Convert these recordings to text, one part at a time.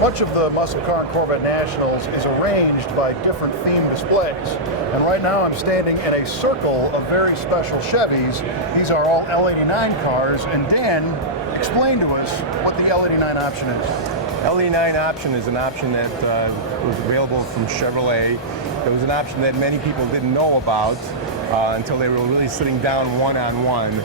much of the Muscle Car and Corvette Nationals is arranged by different theme displays. And right now I'm standing in a circle of very special Chevys. These are all L89 cars, and Dan, explain to us what the L89 option is. L89 option is an option that was available from Chevrolet. It was an option that many people didn't know about until they were really sitting down one-on-one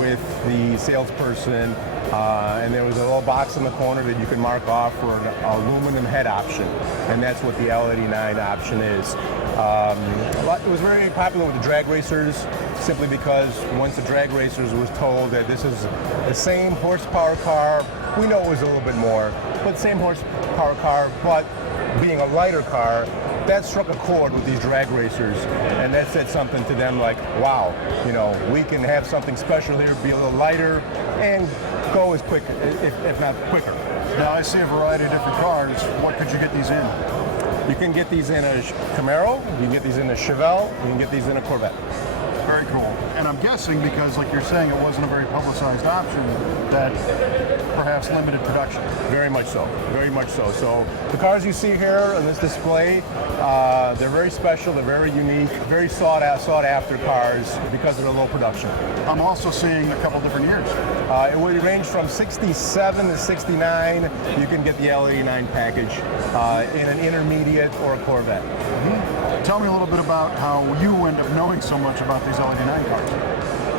with the salesperson, and there was a little box in the corner that you can mark off for an aluminum head option, and that's what the L89 option is. It was very popular with the drag racers, simply because once the drag racers was told that this is the same horsepower car, we know it was a little bit more, but same horsepower car, but being a lighter car, that struck a chord with these drag racers, and that said something to them like, wow, you know, we can have something special here, be a little lighter, and go as quick, if not quicker. Now I see a variety of different cars. What could you get these in? You can get these in a Camaro, you can get these in a Chevelle, you can get these in a Corvette. Very cool. And I'm guessing, because like you're saying, it wasn't a very publicized option, that perhaps limited production. Very much so, very much so. So the cars you see here on this display, they're very special, they're very unique, very sought after cars because of their low production. I'm also seeing a couple different years. It would range from 67 to 69. You can get the L89 package in an intermediate or a Corvette. Mm-hmm. Tell me a little bit about how you end up knowing so much about these L89 cars.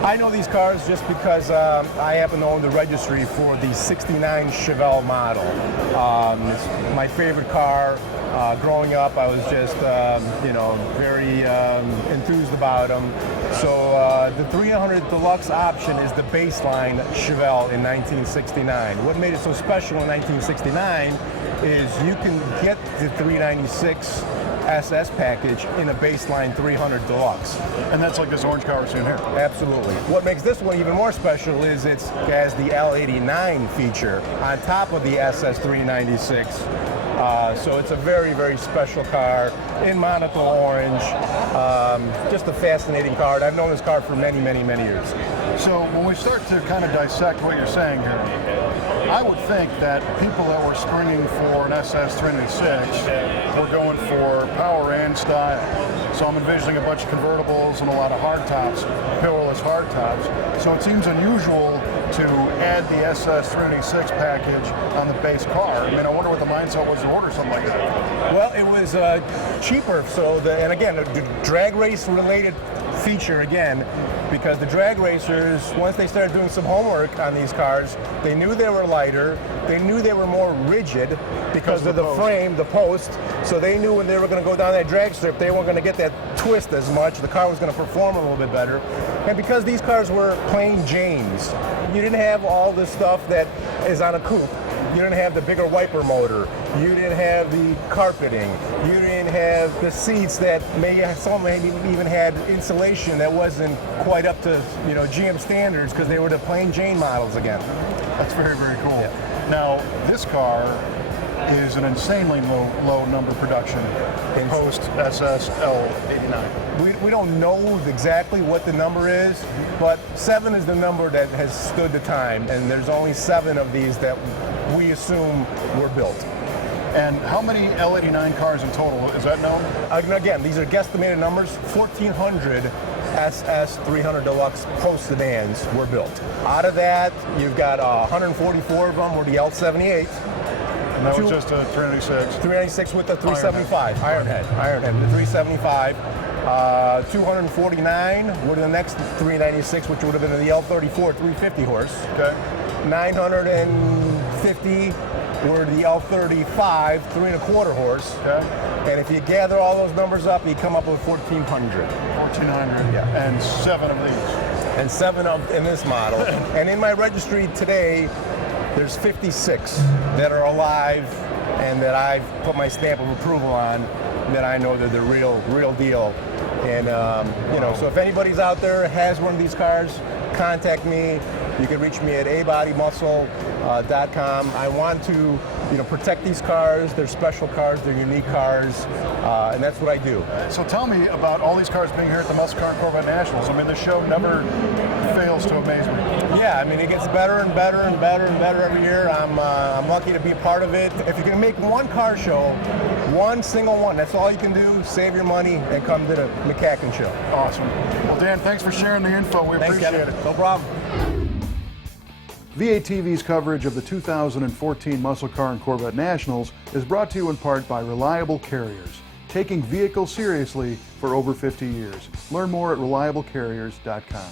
I know these cars just because I happen to own the registry for the 69 Chevelle model. It's my favorite car. Growing up, I was just, very enthused about them. So the 300 Deluxe option is the baseline Chevelle in 1969. What made it so special in 1969 is you can get the 396 SS package in a baseline 300 Deluxe. And that's like this orange car we're seeing here. Absolutely. What makes this one even more special is it has the L89 feature on top of the SS 396. So it's a very, very special car in Monaco orange. Just a fascinating car. I've known this car for many, many, many years. So when we start to kind of dissect what you're saying here, I would think that people that were springing for an SS 396 were going for power and style. So I'm envisioning a bunch of convertibles and a lot of hardtops, pillarless hardtops. So it seems unusual to add the SS 396 package on the base car. I mean, I wonder what the mindset was to order something like that. Well, it was cheaper. So, and again, the drag race related feature again, because the drag racers, once they started doing some homework on these cars, they knew they were lighter, they knew they were more rigid because of the frame, the post, so they knew when they were going to go down that drag strip, they weren't going to get that twist as much, the car was going to perform a little bit better. And because these cars were plain Janes, you didn't have all the stuff that is on a coupe. You didn't have the bigger wiper motor. You didn't have the carpeting. You didn't have the seats that some maybe even had insulation that wasn't quite up to GM standards because they were the plain Jane models again. That's very, very cool. Yeah. Now, this car is an insanely low number production post SS L89. We don't know exactly what the number is, but 7 is the number that has stood the time, and there's only 7 of these that we assume were built. And how many L89 cars in total, is that known? Again, these are guesstimated numbers. 1,400 SS 300 Deluxe post sedans were built. Out of that, you've got 144 of them were the L78. And that was just a 396. 396 with the 375. Ironhead, the 375. 249 were the next 396, which would have been the L34 350 horse. Okay. 950 were the L35 3¼ horse. Okay. And if you gather all those numbers up, you come up with 1,400. 1,400. Yeah. And 7 of these. And 7 of in this model. And in my registry today, there's 56 that are alive and that I've put my stamp of approval on, that I know they're the real deal. And so if anybody's out there has one of these cars, contact me. You can reach me at abodymuscle.com. I want to protect these cars. They're special cars, they're unique cars, and that's what I do. So tell me about all these cars being here at the Muscle Car and Corvette Nationals. I mean, the show never fails continues to amaze me. Yeah, I mean, it gets better and better and better and better every year. I'm lucky to be a part of it. If you can make one car show, one single one, that's all you can do. Save your money and come to the McCacken show. Awesome. Well, Dan, thanks for sharing the info. We Thanks, appreciate Kevin. it. No problem. V8TV's coverage of the 2014 Muscle Car and Corvette Nationals is brought to you in part by Reliable Carriers, taking vehicles seriously for over 50 years. Learn more at reliablecarriers.com.